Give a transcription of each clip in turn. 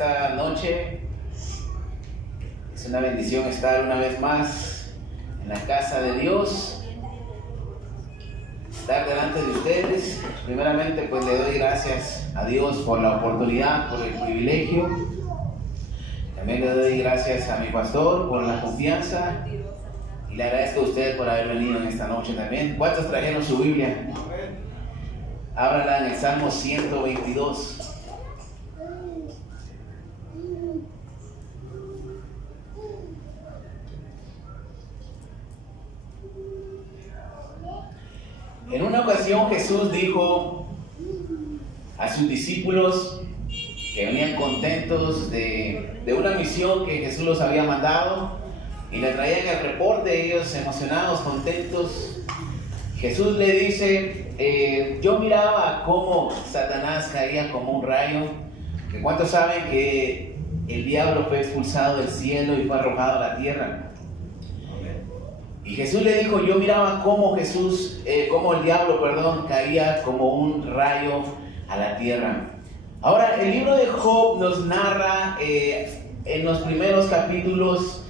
esta noche. Es una bendición estar una vez más en la casa de Dios, estar delante de ustedes. Primeramente, pues le doy gracias a Dios por la oportunidad, por el privilegio. También le doy gracias a mi pastor por la confianza y le agradezco a usted por haber venido en esta noche también. ¿Cuántos trajeron su Biblia? Ábrala en el Salmo 122. En una ocasión Jesús dijo a sus discípulos que venían contentos de una misión que Jesús los había mandado y le traían el reporte, ellos emocionados, contentos. Jesús le dice, yo miraba cómo Satanás caía como un rayo. ¿Cuántos saben que el diablo fue expulsado del cielo y fue arrojado a la tierra? Y Jesús le dijo, yo miraba cómo el diablo, caía como un rayo a la tierra. Ahora, el libro de Job nos narra en los primeros capítulos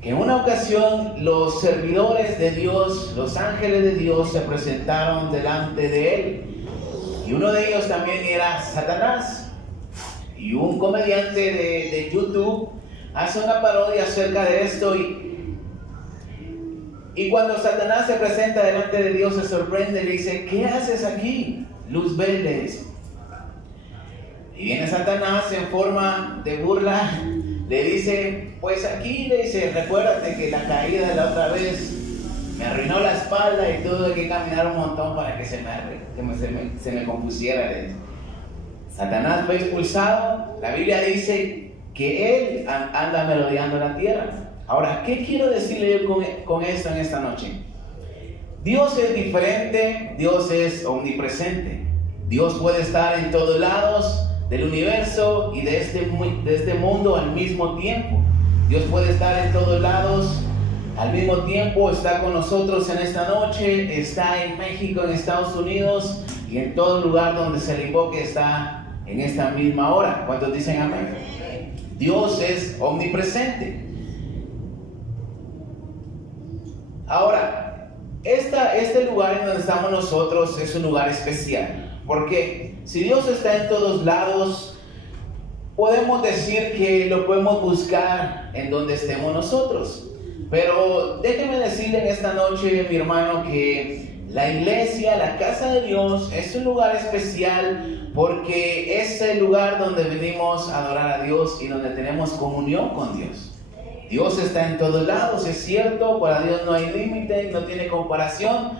que en una ocasión los servidores de Dios, los ángeles de Dios, se presentaron delante de él. Y uno de ellos también era Satanás. Y un comediante de YouTube hace una parodia acerca de esto y cuando Satanás se presenta delante de Dios se sorprende y le dice, ¿qué haces aquí, Luzbel? Le dice. Y viene Satanás en forma de burla, le dice, pues aquí, le dice, recuérdate que la caída de la otra vez me arruinó la espalda y tuve que caminar un montón para que se me compusiera. Le dice. Satanás fue expulsado, la Biblia dice que él anda merodeando la tierra. Ahora, ¿qué quiero decirle yo con esto en esta noche? Dios es diferente, Dios es omnipresente. Dios puede estar en todos lados del universo y de este mundo al mismo tiempo. Dios puede estar en todos lados al mismo tiempo, está con nosotros en esta noche, está en México, en Estados Unidos y en todo lugar donde se le invoque está en esta misma hora. ¿Cuántos dicen amén? Dios es omnipresente. Ahora, este lugar en donde estamos nosotros es un lugar especial. Porque si Dios está en todos lados, podemos decir que lo podemos buscar en donde estemos nosotros. Pero déjeme decirle en esta noche, mi hermano, que la iglesia, la casa de Dios, es un lugar especial porque es el lugar donde venimos a adorar a Dios y donde tenemos comunión con Dios. Dios está en todos lados, es cierto, para Dios no hay límite, no tiene comparación,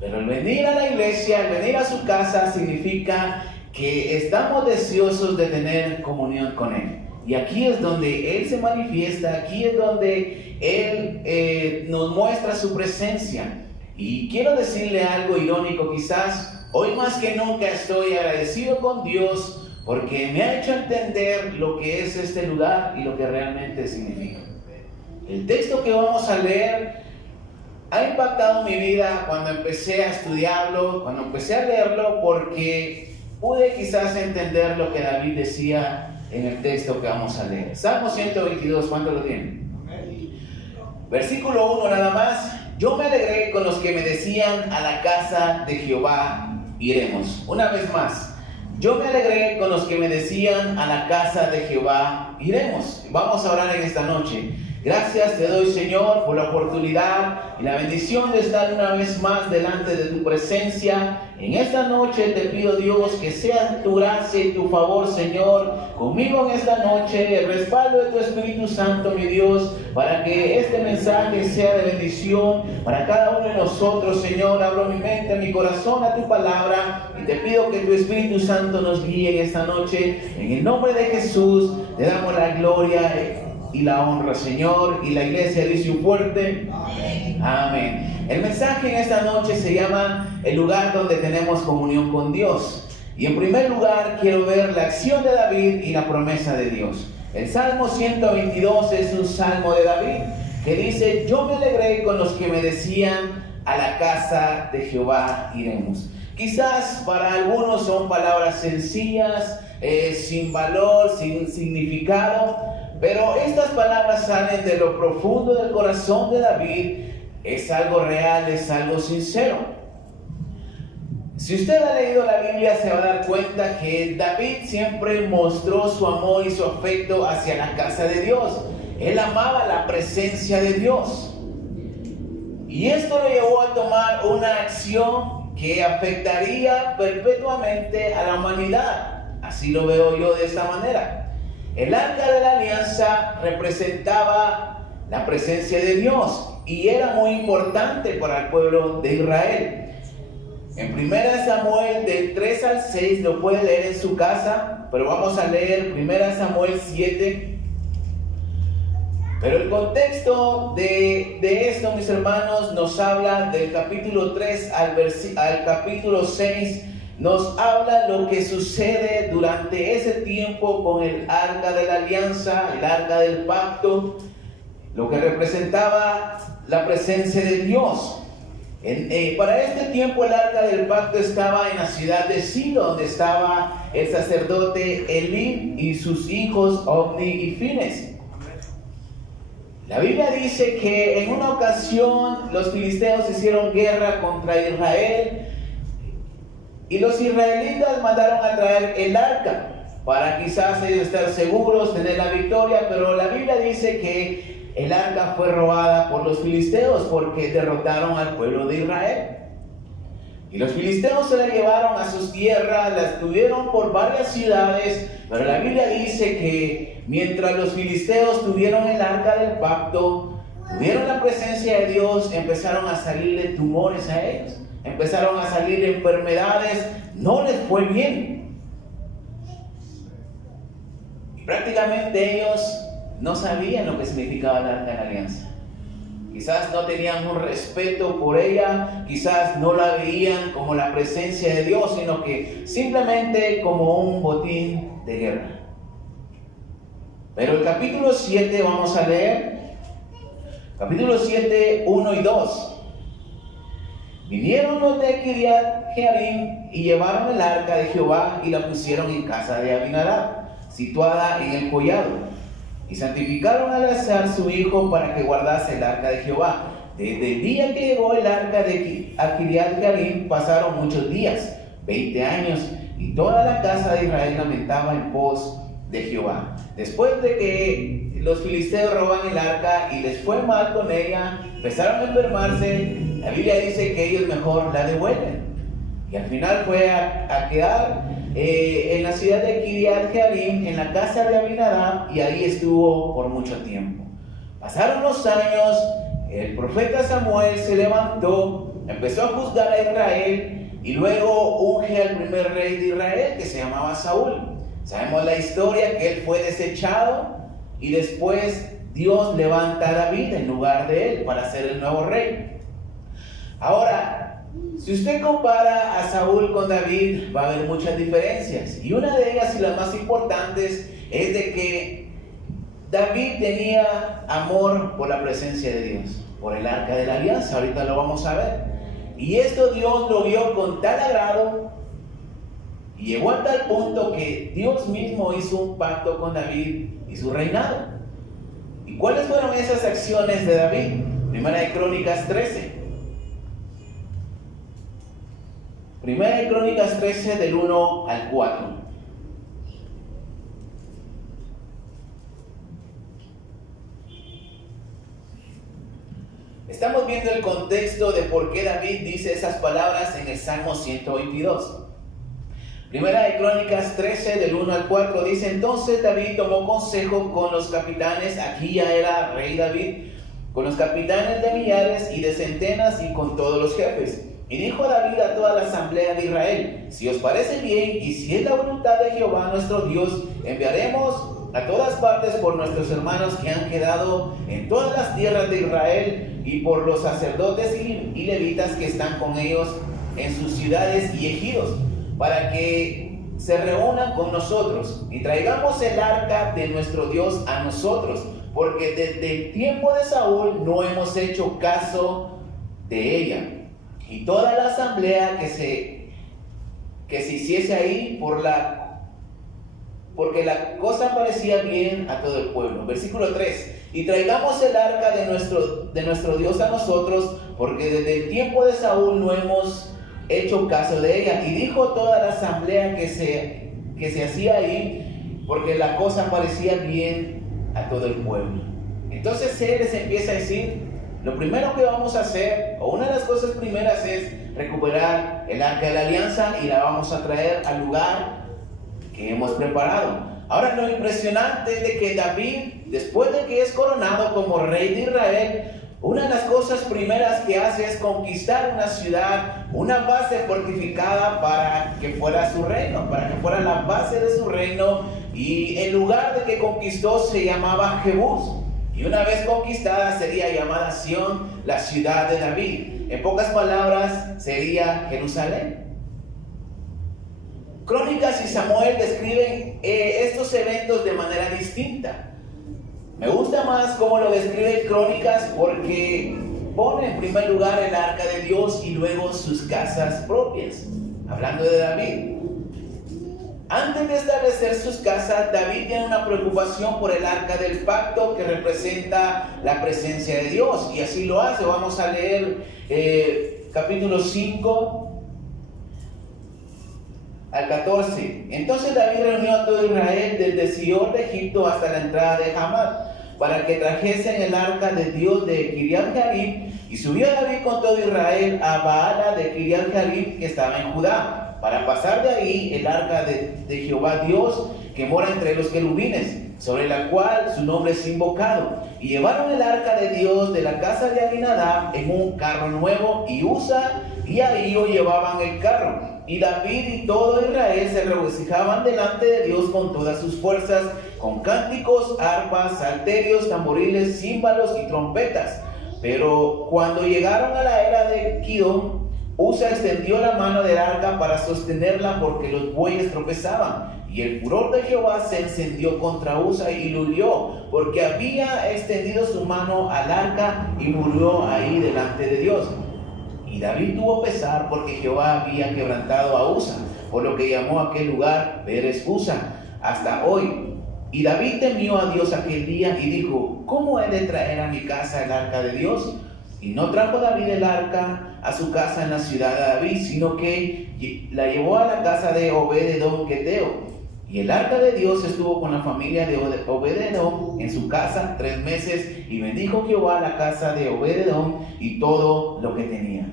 pero el venir a la iglesia, el venir a su casa significa que estamos deseosos de tener comunión con Él. Y aquí es donde Él se manifiesta, aquí es donde Él nos muestra su presencia. Y quiero decirle algo irónico quizás, hoy más que nunca estoy agradecido con Dios porque me ha hecho entender lo que es este lugar y lo que realmente significa. El texto que vamos a leer ha impactado mi vida cuando empecé a estudiarlo, cuando empecé a leerlo, porque pude quizás entender lo que David decía en el texto que vamos a leer. Salmo 122, ¿cuánto lo tienen? Versículo 1 nada más. Yo me alegré con los que me decían, a la casa de Jehová iremos. Una vez más. Yo me alegré con los que me decían, a la casa de Jehová iremos. Vamos a orar en esta noche. Gracias te doy, Señor, por la oportunidad y la bendición de estar una vez más delante de tu presencia. En esta noche te pido, Dios, que sea tu gracia y tu favor, Señor, conmigo en esta noche, el respaldo de tu Espíritu Santo, mi Dios, para que este mensaje sea de bendición para cada uno de nosotros, Señor. Abro mi mente, mi corazón a tu palabra y te pido que tu Espíritu Santo nos guíe en esta noche. En el nombre de Jesús te damos la gloria y la honra, Señor. Y la iglesia dice un fuerte amén. Amén. El mensaje en esta noche se llama el lugar donde tenemos comunión con Dios. Y en primer lugar quiero ver la acción de David y la promesa de Dios. El Salmo 122 es un salmo de David que dice, yo me alegré con los que me decían, a la casa de Jehová iremos. Quizás para algunos son palabras sencillas, sin valor, sin significado, pero estas palabras salen de lo profundo del corazón de David. Es algo real, es algo sincero. Si usted ha leído la Biblia, se va a dar cuenta que David siempre mostró su amor y su afecto hacia la casa de Dios. Él amaba la presencia de Dios. Y esto lo llevó a tomar una acción que afectaría perpetuamente a la humanidad. Así lo veo yo de esta manera. El arca de la alianza representaba la presencia de Dios y era muy importante para el pueblo de Israel. En 1 Samuel del 3 al 6 lo puede leer en su casa, pero vamos a leer 1 Samuel 7. Pero el contexto de esto, mis hermanos, nos habla del capítulo 3 al capítulo 6. Nos habla lo que sucede durante ese tiempo con el arca de la alianza, el arca del pacto, lo que representaba la presencia de Dios. Para este tiempo el arca del pacto estaba en la ciudad de Silo, donde estaba el sacerdote Elí y sus hijos Ofni y Fines. La Biblia dice que en una ocasión los filisteos hicieron guerra contra Israel y los israelitas mandaron a traer el arca para quizás ellos estar seguros, tener la victoria, pero la Biblia dice que el arca fue robada por los filisteos porque derrotaron al pueblo de Israel. Y los filisteos se la llevaron a sus tierras, la tuvieron por varias ciudades, pero la Biblia dice que mientras los filisteos tuvieron el arca del pacto, tuvieron la presencia de Dios, empezaron a salirle tumores a ellos, empezaron a salir enfermedades, no les fue bien. Y prácticamente ellos no sabían lo que significaba el arca de la alianza. Quizás no tenían un respeto por ella, quizás no la veían como la presencia de Dios, sino que simplemente como un botín de guerra. Pero el capítulo 7 vamos a leer, capítulo 7, 1 y 2. Vinieron los de Kiriat Jearim y llevaron el arca de Jehová y la pusieron en casa de Abinadab, situada en el collado. Y santificaron a Eleazar su hijo para que guardase el arca de Jehová. Desde el día que llegó el arca a Kiriat Jearim pasaron muchos días, 20 años, y toda la casa de Israel lamentaba en pos de Jehová. Después de que los filisteos roban el arca y les fue mal con ella, empezaron a enfermarse, la Biblia dice que ellos mejor la devuelven. Y al final fue a quedar en la ciudad de Kiriat Jearim, en la casa de Abinadab, y ahí estuvo por mucho tiempo. Pasaron los años, el profeta Samuel se levantó, empezó a juzgar a Israel, y luego unge al primer rey de Israel, que se llamaba Saúl. Sabemos la historia, que él fue desechado, y después Dios levanta a David en lugar de él, para ser el nuevo rey. Ahora, si usted compara a Saúl con David, va a haber muchas diferencias. Y una de ellas, y las más importantes, es de que David tenía amor por la presencia de Dios, por el arca de la alianza. Ahorita lo vamos a ver. Y esto Dios lo vio con tal agrado y llegó a tal punto que Dios mismo hizo un pacto con David y su reinado. ¿Y cuáles fueron esas acciones de David? Primera de Crónicas 13. Primera de Crónicas 13 del 1 al 4. Estamos viendo el contexto de por qué David dice esas palabras en el Salmo 122. Primera de Crónicas 13 del 1 al 4 dice: entonces David tomó consejo con los capitanes, aquí ya era rey David, con los capitanes de millares y de centenas y con todos los jefes. Y dijo David a toda la asamblea de Israel: si os parece bien y si es la voluntad de Jehová nuestro Dios, enviaremos a todas partes por nuestros hermanos que han quedado en todas las tierras de Israel y por los sacerdotes y levitas que están con ellos en sus ciudades y ejidos, para que se reúnan con nosotros y traigamos el arca de nuestro Dios a nosotros, porque desde el tiempo de Saúl no hemos hecho caso de ella. Y toda la asamblea que se hiciese ahí porque la cosa parecía bien a todo el pueblo. Versículo 3. Y traigamos el arca de nuestro Dios a nosotros, porque desde el tiempo de Saúl no hemos hecho caso de ella. Y dijo toda la asamblea que se hacía ahí, porque la cosa parecía bien a todo el pueblo. Entonces él les empieza a decir, lo primero que vamos a hacer, o una de las cosas primeras, es recuperar el arca de la alianza y la vamos a traer al lugar que hemos preparado. Ahora, lo impresionante es de que David, después de que es coronado como rey de Israel, una de las cosas primeras que hace es conquistar una ciudad, una base fortificada para que fuera su reino, para que fuera la base de su reino. Y el lugar de que conquistó se llamaba Jebús. Y una vez conquistada sería llamada Sión, la ciudad de David. En pocas palabras, sería Jerusalén. Crónicas y Samuel describen estos eventos de manera distinta. Me gusta más cómo lo describe Crónicas porque pone en primer lugar el arca de Dios y luego sus casas propias, hablando de David. Antes de establecer sus casas, David tiene una preocupación por el arca del pacto que representa la presencia de Dios, y así lo hace. Vamos a leer capítulo 5 al 14. Entonces David reunió a todo Israel desde Sior de Egipto hasta la entrada de Hamat, para que trajesen el arca de Dios de Kiriat Jearim, y subió David con todo Israel a Baala de Kiriat Jearim, que estaba en Judá, para pasar de ahí el arca de Jehová Dios, que mora entre los querubines, sobre la cual su nombre es invocado. Y llevaron el arca de Dios de la casa de Abinadab en un carro nuevo, y Usa y Ahío llevaban el carro. Y David y todo Israel se regocijaban delante de Dios con todas sus fuerzas, con cánticos, arpas, salterios, tamboriles, címbalos y trompetas. Pero cuando llegaron a la era de Kidón, Usa extendió la mano del arca para sostenerla, porque los bueyes tropezaban. Y el furor de Jehová se encendió contra Usa y lo hirió, porque había extendido su mano al arca, y murió ahí delante de Dios. Y David tuvo pesar porque Jehová había quebrantado a Usa, por lo que llamó a aquel lugar Perez Usa hasta hoy. Y David temió a Dios aquel día y dijo: ¿cómo he de traer a mi casa el arca de Dios? Y no trajo David el arca a su casa en la ciudad de David, sino que la llevó a la casa de Obed-edom Geteo. Y el arca de Dios estuvo con la familia de Obed-edom en su casa 3 meses, y bendijo Jehová la casa de Obed-edom y todo lo que tenía.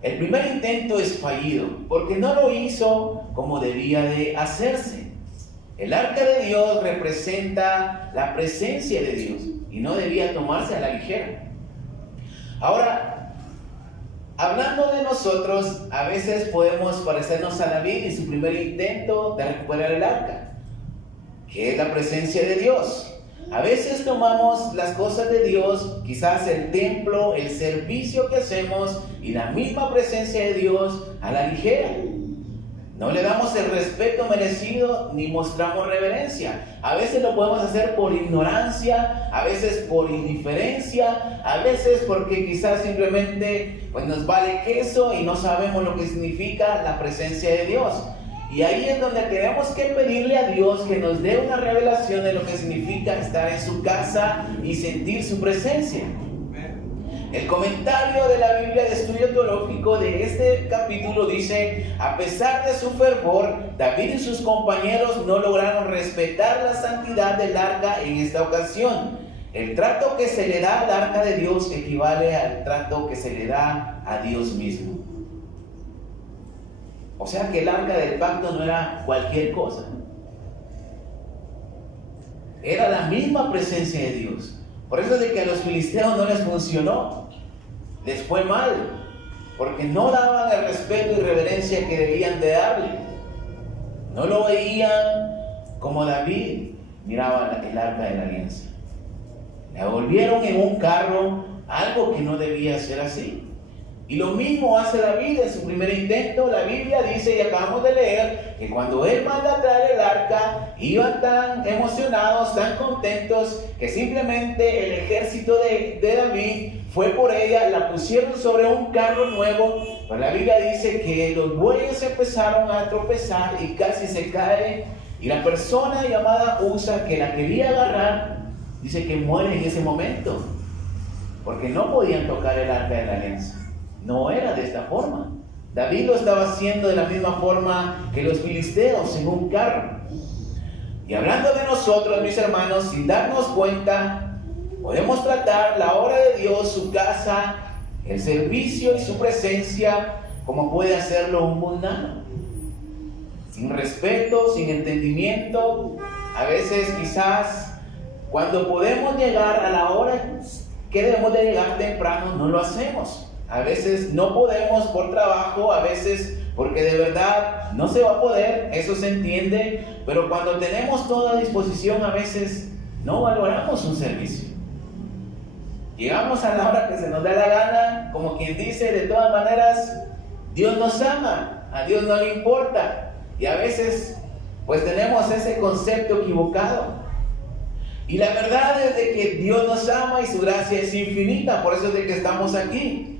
El primer intento es fallido, porque no lo hizo como debía de hacerse. El arca de Dios representa la presencia de Dios y no debía tomarse a la ligera. Ahora, hablando de nosotros, a veces podemos parecernos a David y su primer intento de recuperar el arca, que es la presencia de Dios. A veces tomamos las cosas de Dios, quizás el templo, el servicio que hacemos y la misma presencia de Dios a la ligera. No le damos el respeto merecido ni mostramos reverencia. A veces lo podemos hacer por ignorancia, a veces por indiferencia, a veces porque quizás simplemente nos vale queso y no sabemos lo que significa la presencia de Dios. Y ahí es donde tenemos que pedirle a Dios que nos dé una revelación de lo que significa estar en su casa y sentir su presencia. El comentario de la Biblia de Estudio Teológico de este capítulo dice: a pesar de su fervor, David y sus compañeros no lograron respetar la santidad del arca en esta ocasión. El trato que se le da al arca de Dios equivale al trato que se le da a Dios mismo. O sea que el arca del pacto no era cualquier cosa. Era la misma presencia de Dios. Por eso es de que a los filisteos no les funcionó. Les fue mal, porque no daban el respeto y reverencia que debían de darle. No lo veían como David miraba el arca de la alianza. La volvieron en un carro, algo que no debía ser así. Y lo mismo hace David en su primer intento. La Biblia dice, y acabamos de leer, que cuando él manda a traer el arca, iban tan emocionados, tan contentos, que simplemente el ejército de David fue por ella, la pusieron sobre un carro nuevo. Pero la Biblia dice que los bueyes empezaron a tropezar y casi se cae Y la persona llamada Usa, que la quería agarrar, dice que muere en ese momento, porque no podían tocar el arca de la alianza. No era de esta forma. David lo estaba haciendo de la misma forma que los filisteos, en un carro. Y hablando de nosotros, mis hermanos, sin darnos cuenta, podemos tratar la obra de Dios, su casa, el servicio y su presencia, como puede hacerlo un mundano. Sin respeto, sin entendimiento. A veces quizás cuando podemos llegar a la hora que debemos de llegar temprano, no lo hacemos. A veces no podemos por trabajo, a veces porque de verdad no se va a poder, eso se entiende. Pero cuando tenemos toda disposición, a veces no valoramos un servicio. Llegamos a la hora que se nos da la gana, como quien dice, de todas maneras, Dios nos ama, a Dios no le importa. Y a veces, pues tenemos ese concepto equivocado. Y la verdad es de que Dios nos ama y su gracia es infinita, por eso es de que estamos aquí.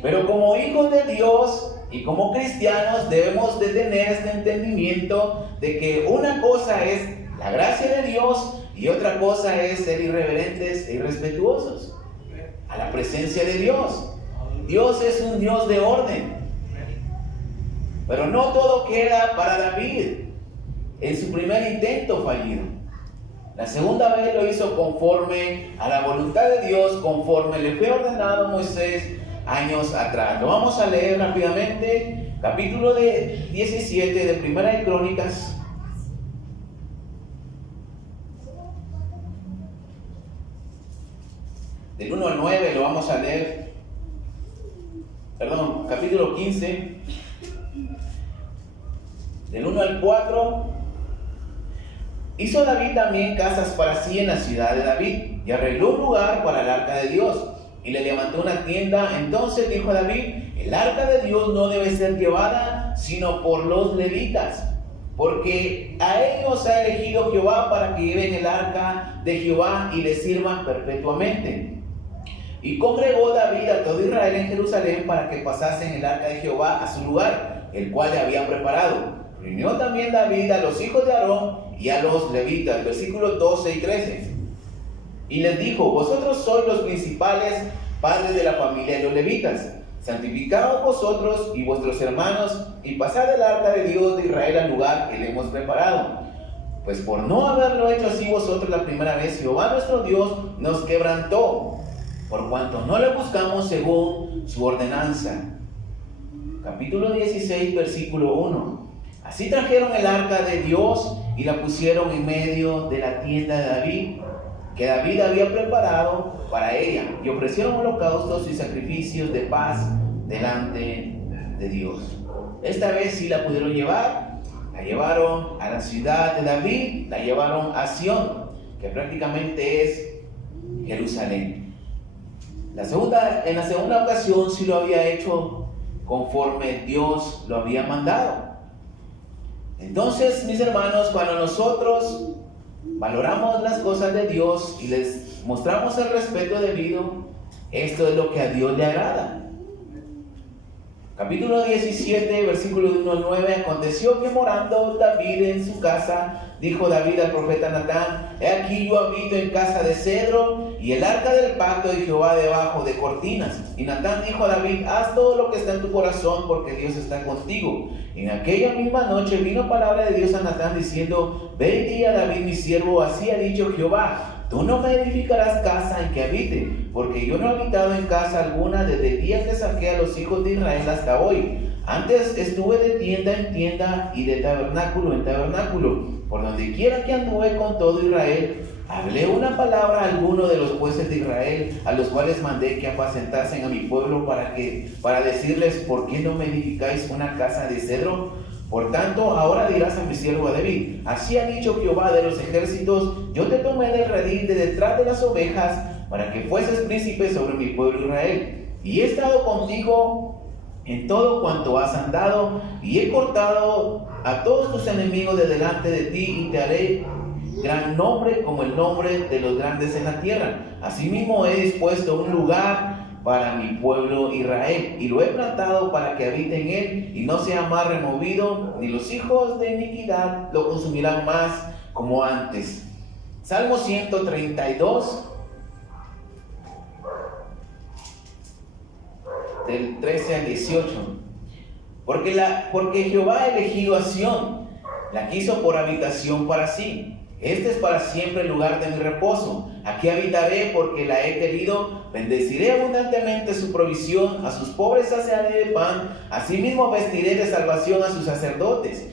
Pero como hijos de Dios y como cristianos debemos de tener este entendimiento de que una cosa es la gracia de Dios y otra cosa es ser irreverentes e irrespetuosos a la presencia de Dios. Dios es un Dios de orden. Pero no todo queda para David en su primer intento fallido. La segunda vez lo hizo conforme a la voluntad de Dios, conforme le fue ordenado a Moisés años atrás. Lo vamos a leer rápidamente, capítulo 17 de Primera de Crónicas. Del 1 al 9 lo vamos a leer. Perdón, capítulo 15. Del 1 al 4. Hizo David también casas para sí en la ciudad de David, y arregló un lugar para el arca de Dios, y le levantó una tienda. Entonces dijo David: el arca de Dios no debe ser llevada sino por los levitas, porque a ellos ha elegido Jehová para que lleven el arca de Jehová y le sirvan perpetuamente. Y congregó David a todo Israel en Jerusalén para que pasasen el arca de Jehová a su lugar, el cual le habían preparado. Reunió también David a los hijos de Aarón y a los levitas, versículos 12 y 13. Y les dijo: vosotros sois los principales padres de la familia de los levitas. Santificaos vosotros y vuestros hermanos, y pasad el arca de Dios de Israel al lugar que le hemos preparado. Pues por no haberlo hecho así vosotros la primera vez, Jehová nuestro Dios nos quebrantó, por cuanto no le buscamos según su ordenanza. Capítulo 16, versículo 1. Así trajeron el arca de Dios y la pusieron en medio de la tienda de David, que David había preparado para ella, y ofrecieron holocaustos y sacrificios de paz delante de Dios. Esta vez sí la pudieron llevar. La llevaron a la ciudad de David, la llevaron a Sión, que prácticamente es Jerusalén. En la segunda ocasión sí lo había hecho conforme Dios lo había mandado. Entonces, mis hermanos, cuando nosotros valoramos las cosas de Dios y les mostramos el respeto debido, esto es lo que a Dios le agrada. Capítulo 17, versículo 1 al 9. Aconteció que morando David en su casa, dijo David al profeta Natán: he aquí yo habito en casa de cedro, y el arca del pacto de Jehová debajo de cortinas. Y Natán dijo a David: haz todo lo que está en tu corazón, porque Dios está contigo. En aquella misma noche vino palabra de Dios a Natán diciendo: ve y di a David mi siervo, así ha dicho Jehová: tú no me edificarás casa en que habite, porque yo no he habitado en casa alguna desde el día que saqué a los hijos de Israel hasta hoy. Antes estuve de tienda en tienda y de tabernáculo en tabernáculo. Por donde quiera que anduve con todo Israel, hablé una palabra a alguno de los jueces de Israel, a los cuales mandé que apacentasen a mi pueblo para decirles: ¿por qué no me edificáis una casa de cedro? Por tanto, ahora dirás a mi siervo David: así ha dicho Jehová de los ejércitos: yo te tomé del redil de detrás de las ovejas, para que fueses príncipe sobre mi pueblo Israel. Y he estado contigo en todo cuanto has andado, y he cortado a todos tus enemigos de delante de ti, y te haré gran nombre como el nombre de los grandes en la tierra. Asimismo he dispuesto un lugar para mi pueblo Israel, y lo he plantado para que habite en él, y no sea más removido, ni los hijos de iniquidad lo consumirán más como antes. Salmo 132, del 13 al 18. Porque Jehová ha elegido a Sión, la quiso por habitación para sí. Este es para siempre el lugar de mi reposo. Aquí habitaré porque la he querido. Bendeciré abundantemente su provisión. A sus pobres saciaré de pan. Asimismo vestiré de salvación a sus sacerdotes.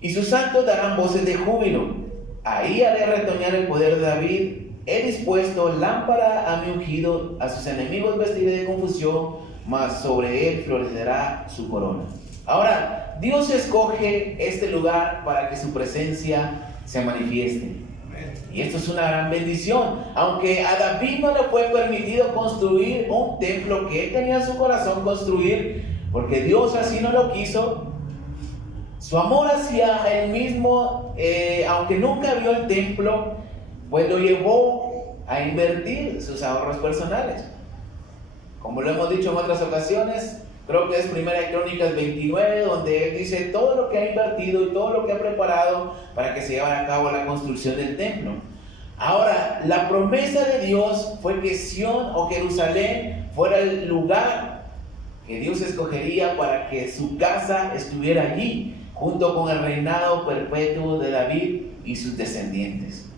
Y sus santos darán voces de júbilo. Ahí haré retoñar el poder de David. He dispuesto lámpara a mi ungido. A sus enemigos vestiré de confusión, mas sobre él florecerá su corona. Ahora, Dios escoge este lugar para que su presencia se manifieste. Y esto es una gran bendición. Aunque a David no le fue permitido construir un templo que él tenía en su corazón construir, porque Dios así no lo quiso, su amor hacia él mismo, aunque nunca vio el templo, pues lo llevó a invertir sus ahorros personales. Como lo hemos dicho en otras ocasiones, creo que es Primera de Crónicas 29, donde él dice todo lo que ha invertido y todo lo que ha preparado para que se lleve a cabo la construcción del templo. Ahora, la promesa de Dios fue que Sión o Jerusalén fuera el lugar que Dios escogería para que su casa estuviera allí, junto con el reinado perpetuo de David y sus descendientes.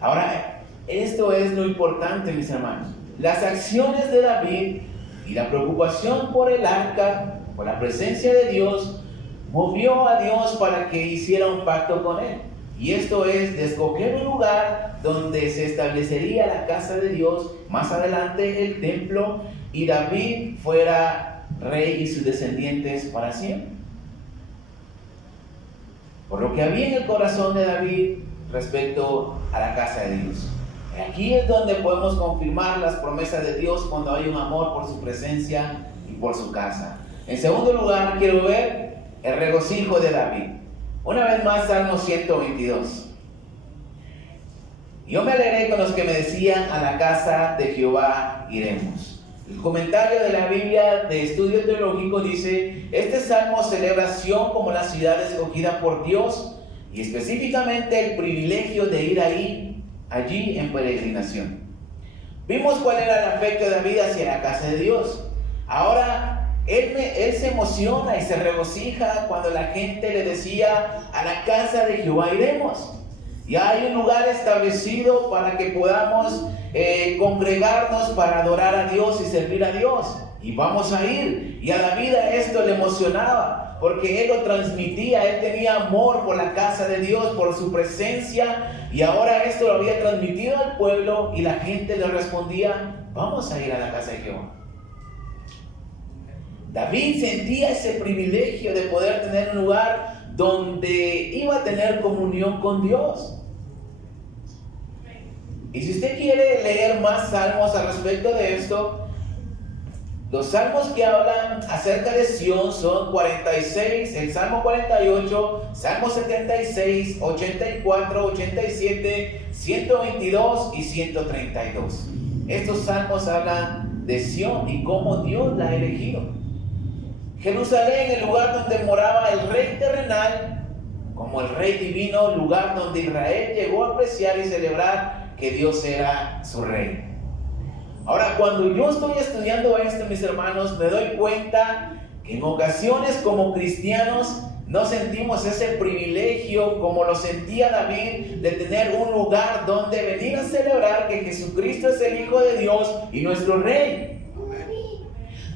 Ahora, esto es lo importante, mis hermanos. Las acciones de David y la preocupación por el arca, por la presencia de Dios, movió a Dios para que hiciera un pacto con él. Y esto es de escoger un lugar donde se establecería la casa de Dios, más adelante el templo, y David fuera rey y sus descendientes para siempre. Por lo que había en el corazón de David respecto a la casa de Dios. Aquí es donde podemos confirmar las promesas de Dios cuando hay un amor por su presencia y por su casa. En segundo lugar, quiero ver el regocijo de David. Una vez más, Salmo 122. Yo me alegré con los que me decían, a la casa de Jehová iremos. El comentario de la Biblia de Estudio Teológico dice, este salmo celebra Sión como la ciudad escogida por Dios y específicamente el privilegio de ir allí en peregrinación. Vimos cuál era el afecto de David hacia la casa de Dios. Ahora, él se emociona y se regocija cuando la gente le decía, a la casa de Jehová iremos. Y hay un lugar establecido para que podamos congregarnos para adorar a Dios y servir a Dios. Y vamos a ir. Y a David a esto le emocionaba, porque él lo transmitía, él tenía amor por la casa de Dios, por su presencia, y ahora esto lo había transmitido al pueblo, y la gente le respondía, vamos a ir a la casa de Jehová. David sentía ese privilegio de poder tener un lugar donde iba a tener comunión con Dios. Y si usted quiere leer más salmos al respecto de esto, los salmos que hablan acerca de Sión son 46, el Salmo 48, Salmo 76, 84, 87, 122 y 132. Estos salmos hablan de Sión y cómo Dios la ha elegido. Jerusalén, el lugar donde moraba el rey terrenal, como el rey divino, lugar donde Israel llegó a apreciar y celebrar que Dios era su rey. Ahora, cuando yo estoy estudiando esto, mis hermanos, me doy cuenta que en ocasiones como cristianos no sentimos ese privilegio como lo sentía David de tener un lugar donde venir a celebrar que Jesucristo es el Hijo de Dios y nuestro Rey,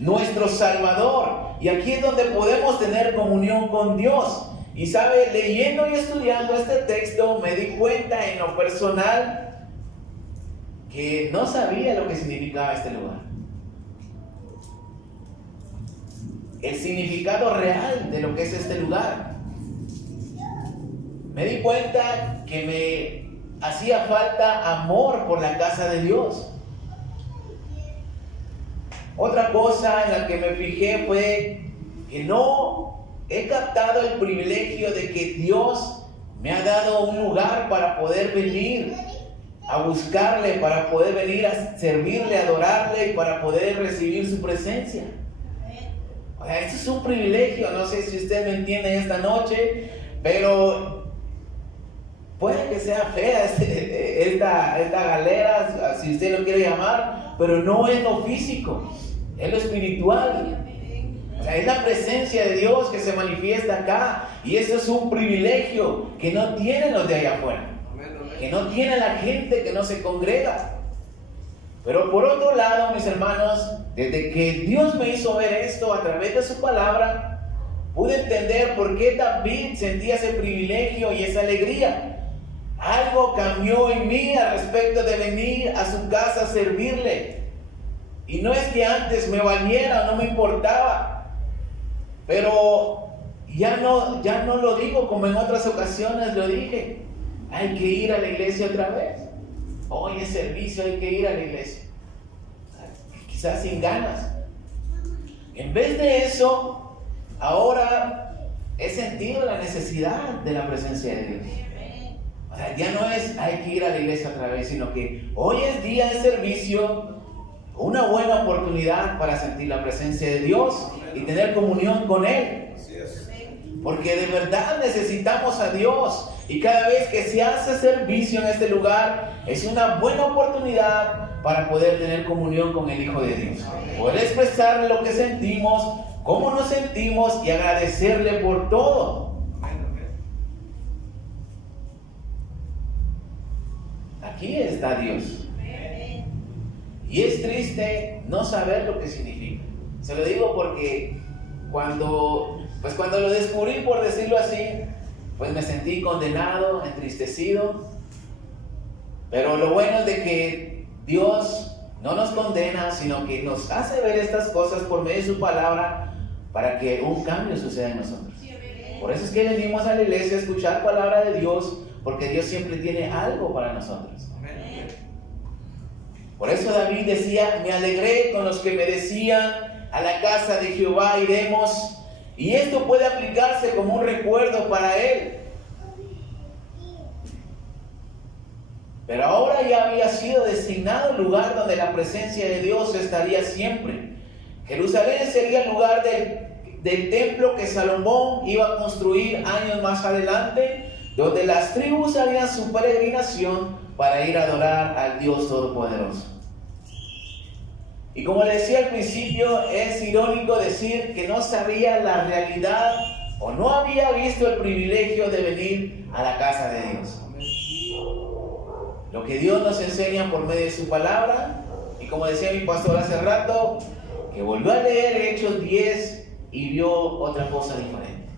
nuestro Salvador. Y aquí es donde podemos tener comunión con Dios. Y sabe, leyendo y estudiando este texto me di cuenta en lo personal que no sabía lo que significaba este lugar. El significado real de lo que es este lugar. Me di cuenta que me hacía falta amor por la casa de Dios. Otra cosa en la que me fijé fue que no he captado el privilegio de que Dios me ha dado un lugar para poder venir a buscarle para poder venir a servirle, a adorarle y para poder recibir su presencia. O sea, esto es un privilegio. No sé si usted me entiende esta noche, pero puede que sea fea esta galera, si usted lo quiere llamar, pero no es lo físico, es lo espiritual. O sea, es la presencia de Dios que se manifiesta acá, y eso es un privilegio que no tienen los de allá afuera, que no tiene la gente que no se congrega. Pero por otro lado, mis hermanos, desde que Dios me hizo ver esto a través de su palabra, pude entender por qué David sentía ese privilegio y esa alegría. Algo cambió en mí al respecto de venir a su casa a servirle. Y no es que antes me valiera o no me importaba, pero ya no lo digo como en otras ocasiones lo dije. Hay que ir a la iglesia otra vez. Hoy es servicio, hay que ir a la iglesia. Quizás sin ganas. En vez de eso, ahora he sentido la necesidad de la presencia de Dios. O sea, ya no es hay que ir a la iglesia otra vez, sino que hoy es día de servicio, una buena oportunidad para sentir la presencia de Dios y tener comunión con Él. Porque de verdad necesitamos a Dios. Y cada vez que se hace servicio en este lugar, es una buena oportunidad para poder tener comunión con el Hijo de Dios. Poder expresarle lo que sentimos, cómo nos sentimos y agradecerle por todo. Aquí está Dios. Y es triste no saber lo que significa. Se lo digo porque cuando lo descubrí, por decirlo así, pues me sentí condenado, entristecido. Pero lo bueno es de que Dios no nos condena, sino que nos hace ver estas cosas por medio de su palabra para que un cambio suceda en nosotros. Por eso es que venimos a la iglesia a escuchar palabra de Dios, porque Dios siempre tiene algo para nosotros. Por eso David decía: me alegré con los que me decían, a la casa de Jehová iremos. Y esto puede aplicarse como un recuerdo para él. Pero ahora ya había sido designado el lugar donde la presencia de Dios estaría siempre. Jerusalén sería el lugar del templo que Salomón iba a construir años más adelante, donde las tribus harían su peregrinación para ir a adorar al Dios Todopoderoso. Y como le decía al principio, es irónico decir que no sabía la realidad o no había visto el privilegio de venir a la casa de Dios. Lo que Dios nos enseña por medio de su palabra, y como decía mi pastor hace rato, que volvió a leer Hechos 10 y vio otra cosa diferente.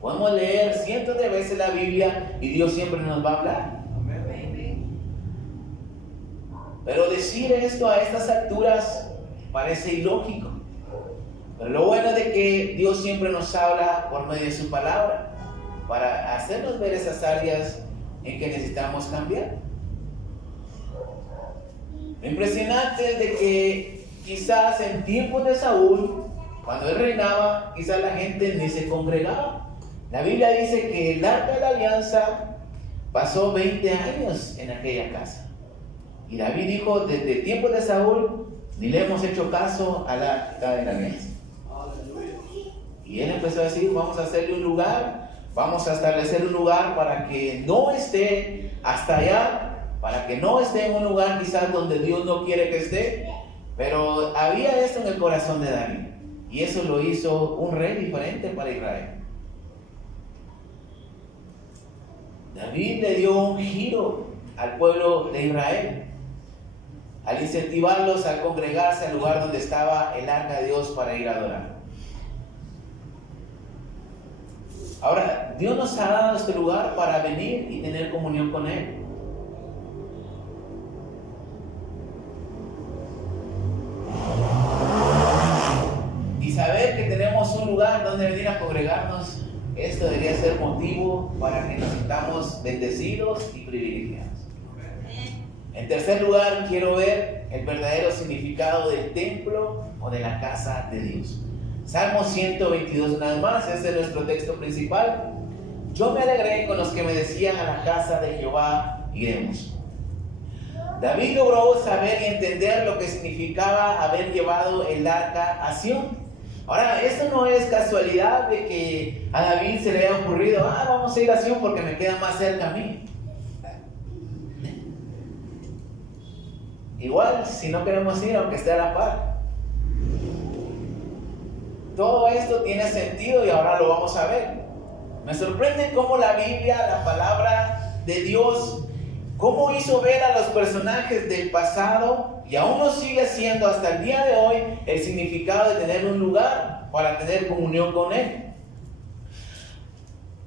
Podemos leer cientos de veces la Biblia y Dios siempre nos va a hablar. Pero decir esto a estas alturas parece ilógico. Pero lo bueno es de que Dios siempre nos habla por medio de su palabra para hacernos ver esas áreas en que necesitamos cambiar. Lo impresionante es de que quizás en tiempos de Saúl, cuando él reinaba, quizás la gente ni se congregaba. La Biblia dice que el arca de la alianza pasó 20 años en aquella casa. Y David dijo: desde tiempos de Saúl ni le hemos hecho caso a la arca de la alianza. Y él empezó a decir: vamos a hacerle un lugar, vamos a establecer un lugar para que no esté hasta allá, para que no esté en un lugar quizás donde Dios no quiere que esté. Pero había esto en el corazón de David, y eso lo hizo un rey diferente para Israel. David le dio un giro al pueblo de Israel al incentivarlos a congregarse al lugar donde estaba el arca de Dios para ir a adorar. Ahora, Dios nos ha dado este lugar para venir y tener comunión con Él. Y saber que tenemos un lugar donde venir a congregarnos, esto debería ser motivo para que nos sintamos bendecidos y privilegiados. En tercer lugar, quiero ver el verdadero significado del templo o de la casa de Dios. Salmo 122, una vez más, este es nuestro texto principal. Yo me alegré con los que me decían: a la casa de Jehová iremos. David logró saber y entender lo que significaba haber llevado el arca a Sión. Ahora, esto no es casualidad de que a David se le haya ocurrido, vamos a ir a Sión porque me queda más cerca a mí. Igual, si no queremos ir, aunque esté a la par. Todo esto tiene sentido y ahora lo vamos a ver. Me sorprende cómo la Biblia, la palabra de Dios, cómo hizo ver a los personajes del pasado y aún lo sigue haciendo hasta el día de hoy el significado de tener un lugar para tener comunión con Él.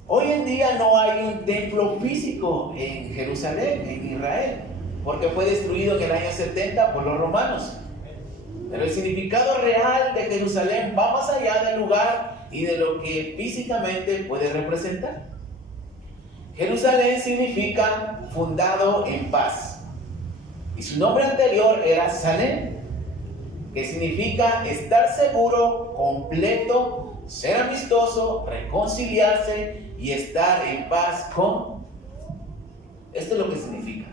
Hoy en día no hay un templo físico en Jerusalén, en Israel, porque fue destruido en el año 70 por los romanos. Pero el significado real de Jerusalén va más allá del lugar y de lo que físicamente puede representar. Jerusalén significa fundado en paz. Y su nombre anterior era Salem, que significa estar seguro, completo, ser amistoso, reconciliarse y estar en paz con. Esto es lo que significa.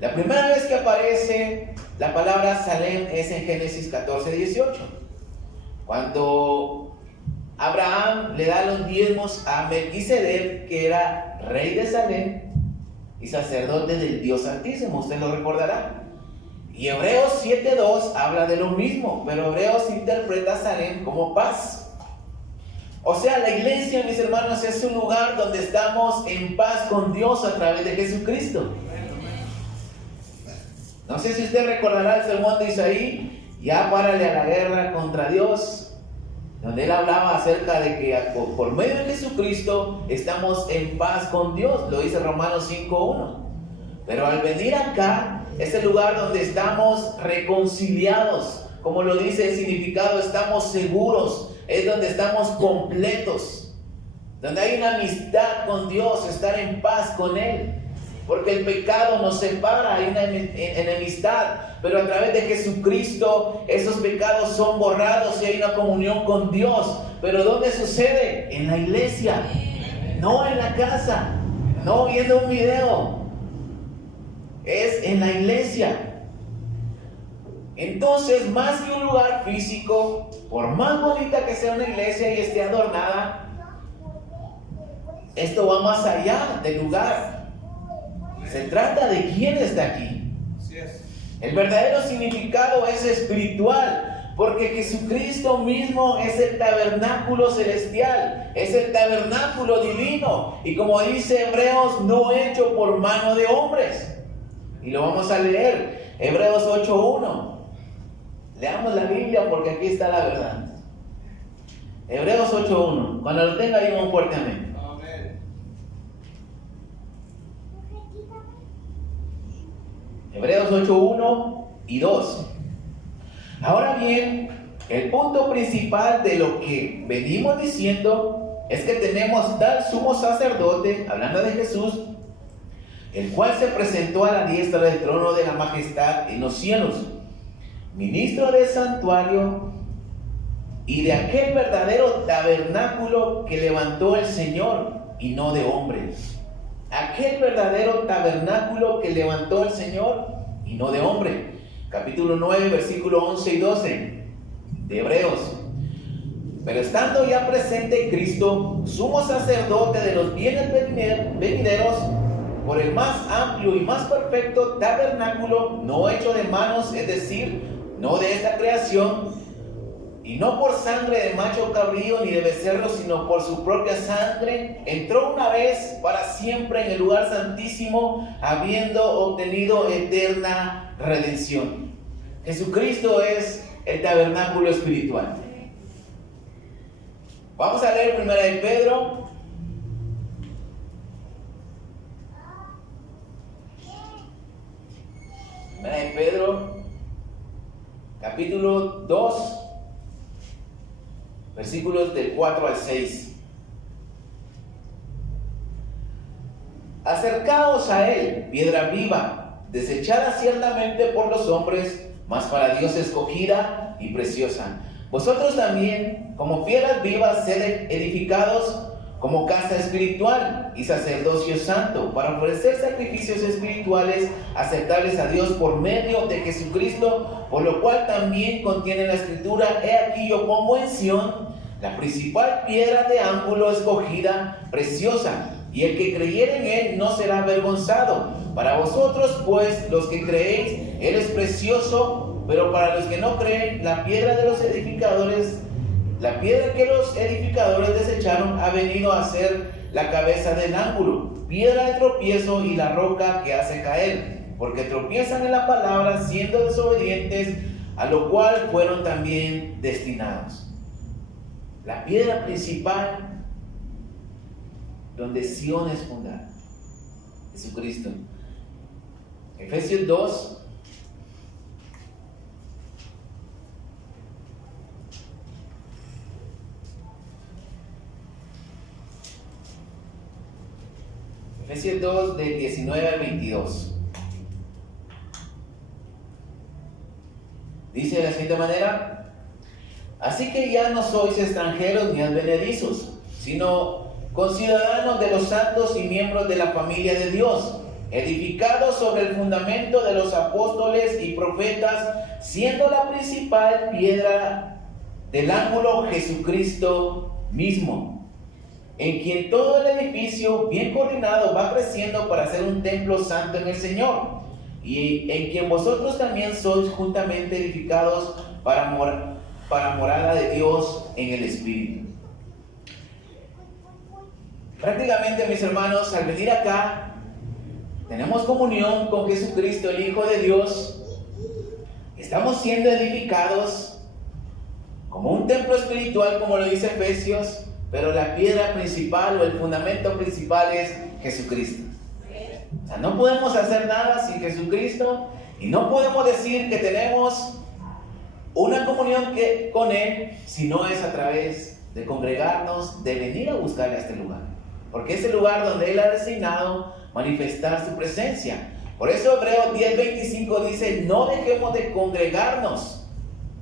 La primera vez que aparece la palabra Salem es en Génesis 14:18, cuando Abraham le da los diezmos a Melquisedec, que era rey de Salem y sacerdote del Dios Altísimo. Usted lo recordará. Y Hebreos 7:2 habla de lo mismo, pero Hebreos interpreta Salem como paz. O sea, la iglesia, mis hermanos, es un lugar donde estamos en paz con Dios a través de Jesucristo. No sé si usted recordará el sermón de Isaí, ya párale a la guerra contra Dios, donde él hablaba acerca de que por medio de Jesucristo estamos en paz con Dios. Lo dice Romanos 5:1. Pero al venir acá, es el lugar donde estamos reconciliados. Como lo dice el significado, estamos seguros. Es donde estamos completos. Donde hay una amistad con Dios, estar en paz con Él. Porque el pecado nos separa, hay una enemistad. Pero a través de Jesucristo, esos pecados son borrados y hay una comunión con Dios. Pero ¿dónde sucede? En la iglesia. No en la casa. No viendo un video. Es en la iglesia. Entonces, más que un lugar físico, por más bonita que sea una iglesia y esté adornada, esto va más allá del lugar. Se trata de quién está aquí. El verdadero significado es espiritual, porque Jesucristo mismo es el tabernáculo celestial, es el tabernáculo divino, y como dice Hebreos, no hecho por mano de hombres. Y lo vamos a leer, Hebreos 8:1. Leamos la Biblia porque aquí está la verdad. Hebreos 8:1. Cuando lo tenga, diga un fuerte amén. Amén. Hebreos 8:1 y 2. Ahora bien, el punto principal de lo que venimos diciendo es que tenemos tal sumo sacerdote, hablando de Jesús, el cual se presentó a la diestra del trono de la majestad en los cielos, ministro del santuario y de aquel verdadero tabernáculo que levantó el Señor y no de hombres. Aquel verdadero tabernáculo que levantó el Señor y no de hombre. Capítulo 9, versículo 11 y 12 de Hebreos. Pero estando ya presente Cristo, sumo sacerdote de los bienes venideros, por el más amplio y más perfecto tabernáculo, no hecho de manos, es decir, no de esta creación, y no por sangre de macho cabrío ni de becerro, sino por su propia sangre, entró una vez para siempre en el lugar santísimo, habiendo obtenido eterna redención. Jesucristo es el tabernáculo espiritual. Vamos a leer 1 de Pedro. De Pedro, capítulo 2, versículos del 4 al 6. Acercaos a él, piedra viva, desechada ciertamente por los hombres, mas para Dios escogida y preciosa. Vosotros también, como piedras vivas, sed edificados como casa espiritual y sacerdocio santo, para ofrecer sacrificios espirituales aceptables a Dios por medio de Jesucristo, por lo cual también contiene la Escritura: he aquí yo pongo en Sión la principal piedra de ángulo escogida, preciosa, y el que creyere en él no será avergonzado. Para vosotros, pues, los que creéis, él es precioso, pero para los que no creen, la piedra que los edificadores desecharon ha venido a ser la cabeza del ángulo, piedra de tropiezo y la roca que hace caer, porque tropiezan en la palabra, siendo desobedientes, a lo cual fueron también destinados. La piedra principal donde Sión es fundada, Jesucristo. Efesios 2. Efesios 2, del 19 al 22. Dice de la siguiente manera: así que ya no sois extranjeros ni advenedizos, sino conciudadanos de los santos y miembros de la familia de Dios, edificados sobre el fundamento de los apóstoles y profetas, siendo la principal piedra del ángulo Jesucristo mismo, en quien todo el edificio bien coordinado va creciendo para ser un templo santo en el Señor, y en quien vosotros también sois juntamente edificados para morada de Dios en el Espíritu. Prácticamente, mis hermanos, al venir acá, tenemos comunión con Jesucristo, el Hijo de Dios. Estamos siendo edificados como un templo espiritual, como lo dice Efesios, pero la piedra principal o el fundamento principal es Jesucristo. O sea, no podemos hacer nada sin Jesucristo, y no podemos decir que tenemos una comunión con Él si no es a través de congregarnos, de venir a buscarle a este lugar, porque es el lugar donde Él ha designado manifestar su presencia. Por eso Hebreos 10:25 dice: no dejemos de congregarnos.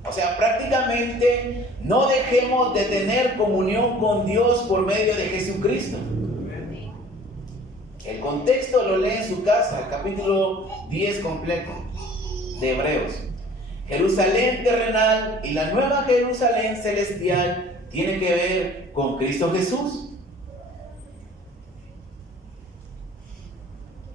O sea, prácticamente no dejemos de tener comunión con Dios por medio de Jesucristo. El contexto lo lee en su casa, el capítulo 10 completo de Hebreos. Jerusalén terrenal y la nueva Jerusalén celestial tiene que ver con Cristo Jesús.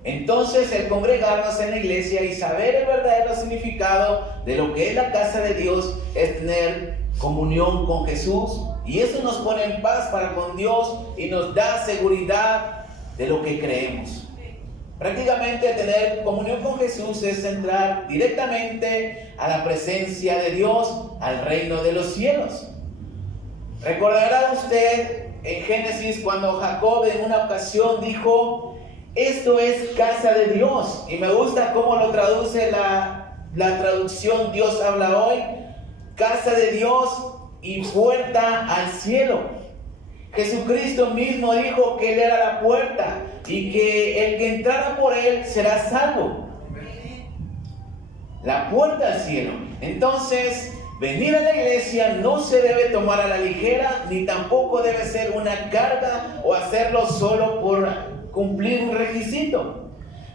Entonces, el congregarnos en la iglesia y saber el verdadero significado de lo que es la casa de Dios es tener comunión con Jesús, y eso nos pone en paz para con Dios y nos da seguridad de lo que creemos. Prácticamente tener comunión con Jesús es entrar directamente a la presencia de Dios, al reino de los cielos. Recordará usted en Génesis cuando Jacob en una ocasión dijo: esto es casa de Dios. Y me gusta cómo lo traduce la traducción Dios habla hoy: casa de Dios y puerta al cielo. Jesucristo mismo dijo que Él era la puerta y que el que entrara por Él será salvo. La puerta al cielo. Entonces, venir a la iglesia no se debe tomar a la ligera, ni tampoco debe ser una carga o hacerlo solo por cumplir un requisito.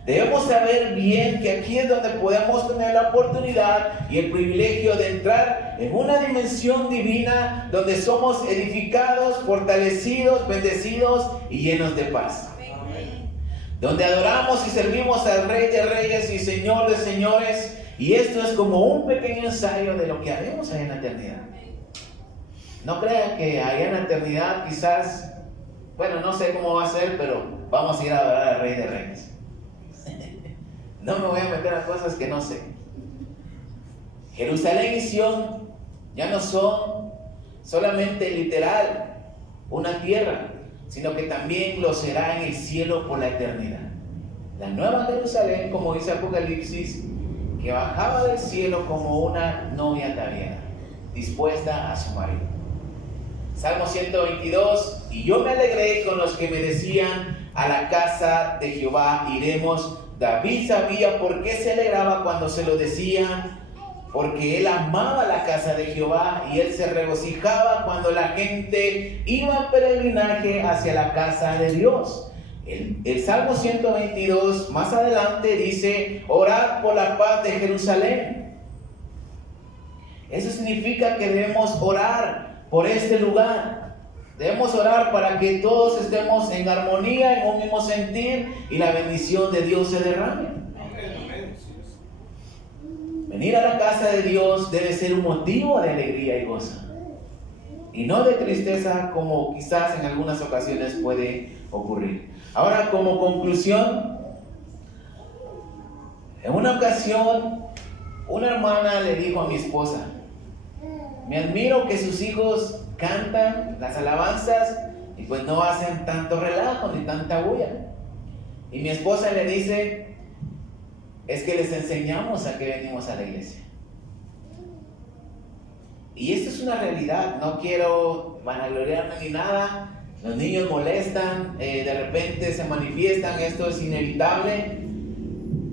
Debemos saber bien que aquí es donde podemos tener la oportunidad y el privilegio de entrar en una dimensión divina donde somos edificados, fortalecidos, bendecidos y llenos de paz. Amén. Donde adoramos y servimos al Rey de Reyes y Señor de Señores, y esto es como un pequeño ensayo de lo que haremos allá en la eternidad. No crean que allá en la eternidad quizás, bueno, no sé cómo va a ser, pero vamos a ir a adorar al Rey de Reyes. No me voy a meter a cosas que no sé. Jerusalén y Sión ya no son solamente literal una tierra, sino que también lo será en el cielo por la eternidad. La nueva Jerusalén, como dice Apocalipsis, que bajaba del cielo como una novia ataviada, dispuesta a su marido. Salmo 122: y yo me alegré con los que me decían: a la casa de Jehová iremos. David sabía por qué se alegraba cuando se lo decían, porque él amaba la casa de Jehová y él se regocijaba cuando la gente iba en peregrinaje hacia la casa de Dios. El Salmo 122 más adelante dice: orad por la paz de Jerusalén. Eso significa que debemos orar por este lugar. Debemos orar para que todos estemos en armonía, en un mismo sentir, y la bendición de Dios se derrame. Venir a la casa de Dios debe ser un motivo de alegría y gozo, y no de tristeza, como quizás en algunas ocasiones puede ocurrir. Ahora, como conclusión, en una ocasión una hermana le dijo a mi esposa: me admiro que sus hijos cantan las alabanzas y pues no hacen tanto relajo ni tanta bulla. Y mi esposa le dice: es que les enseñamos a que venimos a la iglesia. Y esto es una realidad, no quiero vanagloriarme ni nada. Los niños molestan, de repente se manifiestan, esto es inevitable.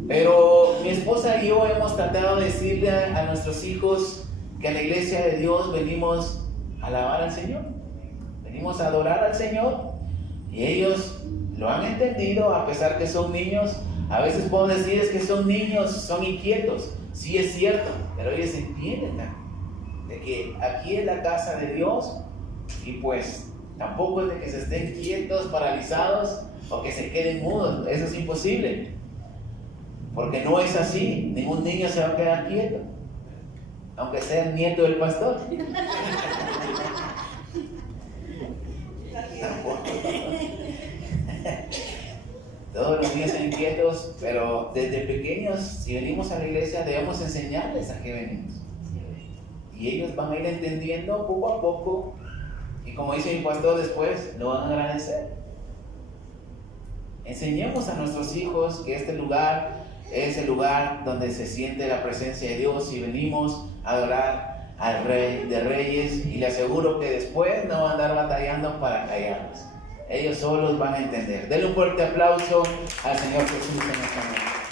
Pero mi esposa y yo hemos tratado de decirle a nuestros hijos que a la iglesia de Dios venimos a alabar al Señor, venimos a adorar al Señor, y ellos lo han entendido a pesar que son niños. A veces puedo decir: es que son niños, son inquietos. Sí, es cierto, pero ellos entienden de que aquí es la casa de Dios, y pues tampoco es de que se estén quietos, paralizados, o que se queden mudos. Eso es imposible, porque no es así. Ningún niño se va a quedar quieto, aunque sea el nieto del pastor. Tampoco. Todos los niños son inquietos, pero desde pequeños, si venimos a la iglesia, debemos enseñarles a qué venimos. Y ellos van a ir entendiendo poco a poco, y como dice mi pastor, después lo van a agradecer. Enseñemos a nuestros hijos que este lugar es el lugar donde se siente la presencia de Dios, y venimos a adorar al Rey de Reyes, y le aseguro que después no van a andar batallando para callarlos. Ellos solos van a entender. Denle un fuerte aplauso al Señor Jesús en esta noche.